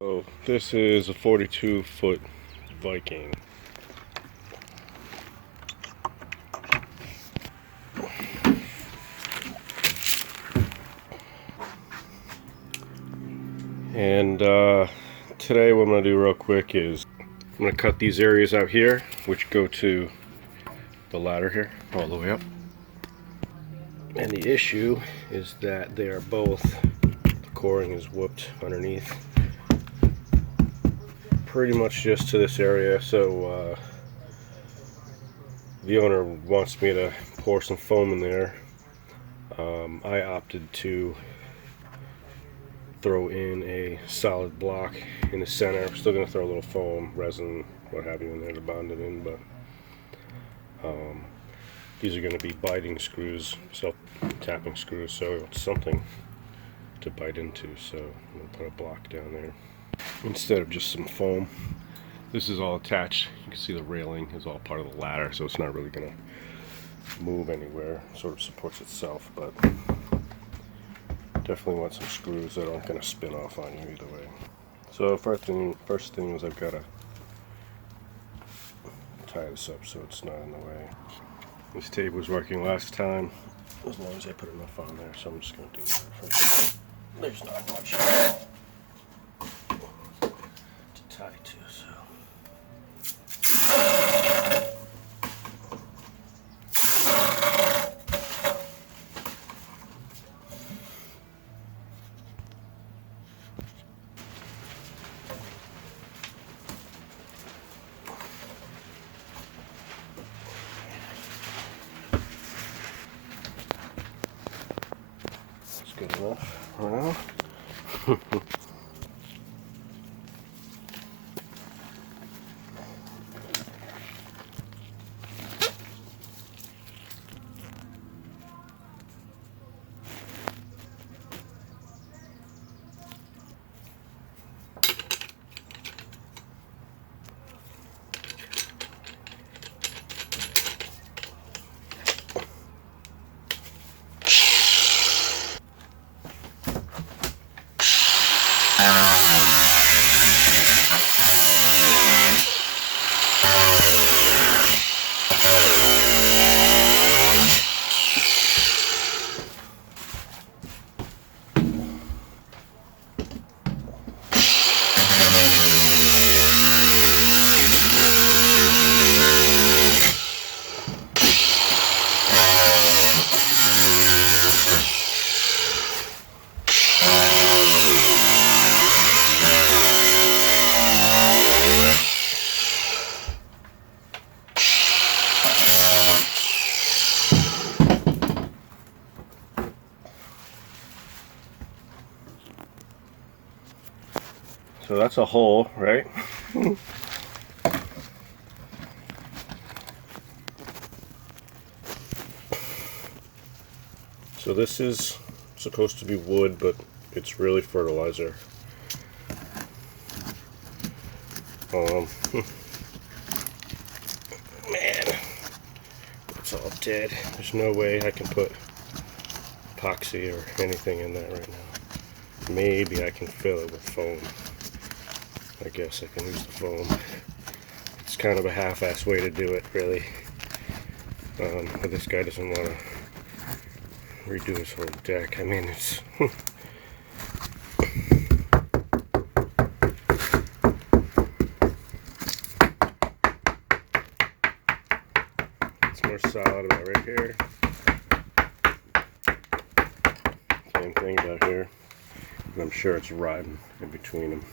So this is a 42-foot Viking. And today what I'm going to do real quick is I'm going to cut these areas out here, which go to the ladder here, all the way up. And the issue is that they are both, the coring is whooped underneath. Pretty much just to this area, so the owner wants me to pour some foam in there. I opted to throw in a solid block in the center. I'm still going to throw a little foam, resin, what have you in there to bond it in, but these are going to be biting screws, self-tapping screws, so it's something to bite into, so I'm going to put a block down there instead of just some foam. This is all attached. You can see the railing is all part of the ladder, so it's not really going to move anywhere. It sort of supports itself, but definitely want some screws that aren't going to spin off on you either way. So first thing is I've got to tie this up so it's not in the way. This tape was working last time as long as I put enough on there, so I'm just going to do that first. There's not much to tie to, so. Good enough for now. So that's a hole, right? So this is supposed to be wood, but it's really fertilizer. Man, it's all dead. There's no way I can put epoxy or anything in that right now. Maybe I can fill it with foam. I guess I can use the foam. It's kind of a half-ass way to do it, really. But this guy doesn't want to redo his whole deck. I mean, it's it's more solid about right here. Same thing about here. And I'm sure it's rotten in between them.